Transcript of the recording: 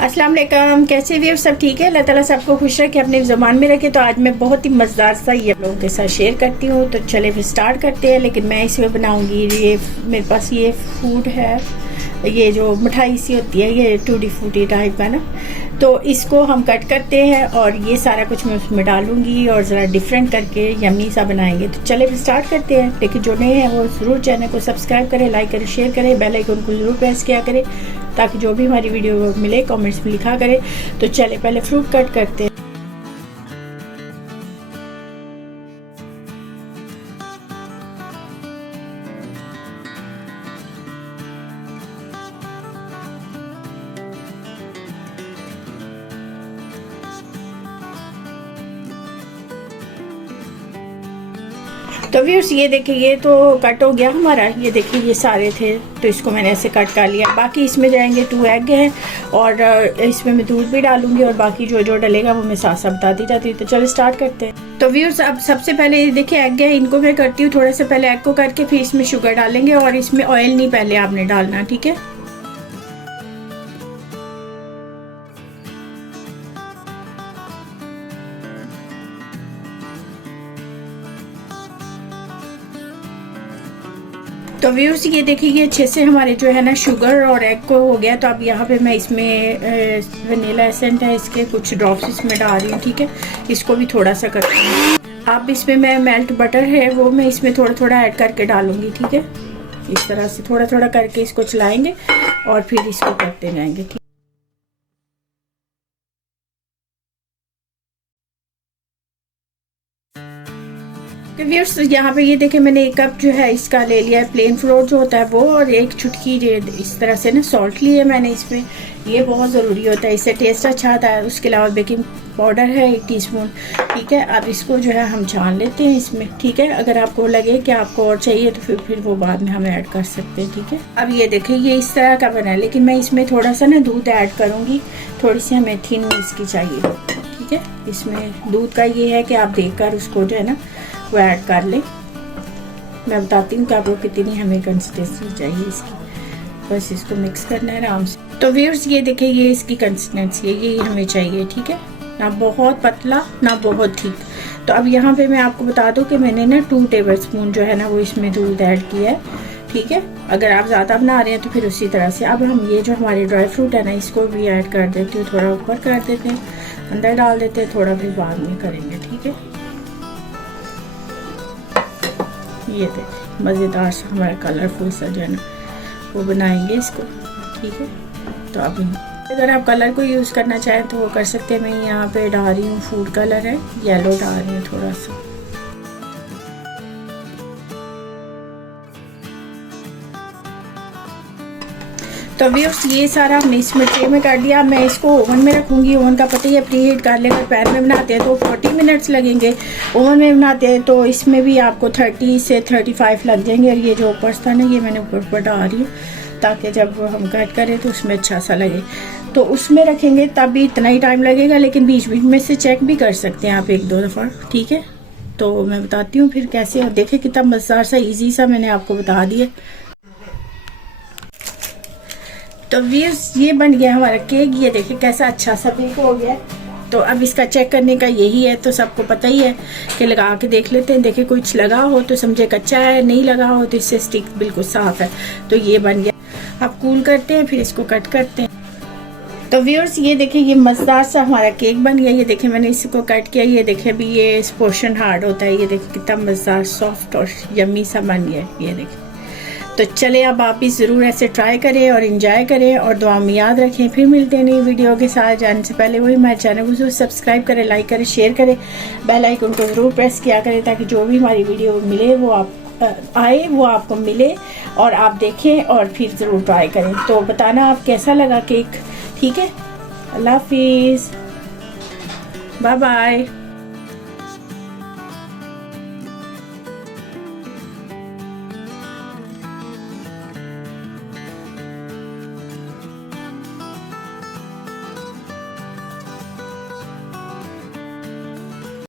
अस्सलाम वालेकुम, कैसे भी सब ठीक है। अल्लाह ताला सबको खुश रखे, अपने ज़बान में रखे। तो आज मैं बहुत ही मज़ेदार सा ये लोगों के साथ शेयर करती हूँ। तो चले फिर स्टार्ट करते हैं। लेकिन मैं इसमें बनाऊँगी, ये मेरे पास ये फूड है, ये जो मिठाई सी होती है, ये टूटी फूटी टाइप का ना, तो इसको हम कट करते हैं और ये सारा कुछ मैं उसमें डालूंगी और ज़रा डिफरेंट करके यम्मी सा बनाएंगे। तो चले फिर स्टार्ट करते हैं। लेकिन जो नए हैं वो ज़रूर चैनल को सब्सक्राइब करें, लाइक करें, शेयर करें, बेल आइकन को ज़रूर प्रेस किया करें ताकि जो भी हमारी वीडियो मिले कमेंट्स में लिखा करें। तो चले पहले फ्रूट कट करते हैं। तो व्यूअर्स ये देखिए, ये तो कट हो गया हमारा। ये देखिए ये सारे थे तो इसको मैंने ऐसे कट कर लिया। बाकी इसमें जाएंगे 2 एग हैं और इसमें मैं दूध भी डालूंगी और बाकी जो जो डलेगा वो मैं साथ साथ बताती जाती हूँ। तो चलो स्टार्ट करते हैं। तो व्यूअर्स अब सबसे पहले ये देखिए एग है, इनको मैं करती हूँ थोड़ा सा पहले एग को करके फिर इसमें शुगर डालेंगे और इसमें ऑयल नहीं पहले आपने डालना, ठीक है। तो व्यूअर्स ये देखिए ये अच्छे से हमारे जो है ना शुगर और एग को हो गया। तो अब यहाँ पे मैं इसमें वनीला एसेंट है, इसके कुछ ड्रॉप्स इसमें डाल रही हूँ, ठीक है। इसको भी थोड़ा सा करती हूँ। अब इसमें मैं मेल्ट बटर है वो मैं इसमें थोड़ा थोड़ा ऐड करके डालूंगी, ठीक है। इस तरह से थोड़ा थोड़ा करके इसको चलाएंगे और फिर इसको करते जाएंगे, ठीक। व्यूअर्स यहाँ पे ये देखे मैंने 1 कप जो है इसका ले लिया है, प्लेन फ्लोर जो होता है वो, और 1 चुटकी इस तरह से ना सॉल्ट ली है मैंने इसमें। ये बहुत ज़रूरी होता है, इससे टेस्ट अच्छा आता है। उसके अलावा बेकिंग पाउडर है 1 टीस्पून, ठीक है। अब इसको जो है हम छान लेते हैं इसमें, ठीक है। अगर आपको लगे कि आपको और चाहिए तो फिर वो बाद में हम ऐड कर सकते हैं, ठीक है। अब ये देखिए ये इस तरह का बना है, लेकिन मैं इसमें थोड़ा सा ना दूध ऐड करूँगी। थोड़ी सी हमें थिन इसकी चाहिए, ठीक है। इसमें दूध का ये है कि आप देख कर उसको जो है ना वो ऐड कर ले। मैं बताती हूँ कि आपको कितनी हमें कंसिस्टेंसी चाहिए इसकी। बस इसको मिक्स करना है आराम से। तो व्यूअर्स ये देखिए ये इसकी कंसिस्टेंसी है, ये हमें चाहिए, ठीक है। ना बहुत पतला ना बहुत ठीक। तो अब यहाँ पे मैं आपको बता दूँ कि मैंने ना 2 टेबलस्पून जो है ना वो इसमें दूध ऐड किया है, ठीक है। अगर आप ज़्यादा बना रहे हैं तो फिर उसी तरह से। अब हम ये जो हमारे ड्राई फ्रूट है ना इसको भी ऐड कर देती हूँ। थोड़ा ऊपर कर देते हैं, अंदर डाल देते हैं, थोड़ा फिर बाद में करेंगे, ठीक है। ये देखिए मज़ेदार सा हमारा कलरफुल सा जो है ना वो बनाएंगे इसको, ठीक है। तो अभी अगर आप कलर को यूज़ करना चाहें तो वो कर सकते हैं। मैं यहाँ पे डाल रही हूँ फूड कलर है, येलो डाल रही हूँ थोड़ा सा। तो व्यूअर्स ये सारा हमने इसमें ट्रे में कर दिया। मैं इसको ओवन में रखूँगी। ओवन का पता ही है प्री हीट कर लेकर। पैन में बनाते हैं तो 40 मिनट्स लगेंगे, ओवन में बनाते हैं तो इसमें भी आपको 30 से 35 लग जाएंगे। और ये जो ऊपर था ना ये मैंने ऊपर डाल रही हूँ ताकि जब हम कट करें तो उसमें अच्छा सा लगे। तो उसमें रखेंगे तब भी इतना ही टाइम लगेगा, लेकिन बीच बीच में से चेक भी कर सकते हैं आप 1-2 दफ़ा, ठीक है। तो मैं बताती हूँ फिर कैसे। और देखें कितना मज़ेदार सा ईजी सा मैंने आपको बता दिया। तो व्यूअर्स ये बन गया हमारा केक। ये देखिए कैसा अच्छा सा बेक हो गया। तो अब इसका चेक करने का यही है, तो सबको पता ही है कि लगा के देख लेते हैं। देखिए कुछ लगा हो तो समझे कच्चा है, नहीं लगा हो तो इससे स्टिक बिल्कुल साफ है। तो ये बन गया। अब कूल करते हैं फिर इसको कट करते हैं। तो व्यूअर्स ये देखिए ये मज़ेदार सा हमारा केक बन गया। ये देखिए मैंने इसको कट किया। ये देखिए अभी ये पोर्शन हार्ड होता है। ये देखिए कितना मज़ेदार सॉफ्ट और यम्मी सा बन गया। ये देखिए। तो चले अब आप भी ज़रूर ऐसे ट्राई करें और इन्जॉय करें और दुआ में याद रखें। फिर मिलते हैं नई वीडियो के साथ। जाने से पहले वही हमारे चैनल को ज़रूर सब्सक्राइब करें, लाइक करें, शेयर करें, बेल आइकन को ज़रूर प्रेस किया करें ताकि जो भी हमारी वीडियो मिले वो आप आए वो आपको मिले और आप देखें और फिर ज़रूर ट्राई करें। तो बताना आप कैसा लगा केक, ठीक है। अल्लाह हाफिज़, बाय बाय।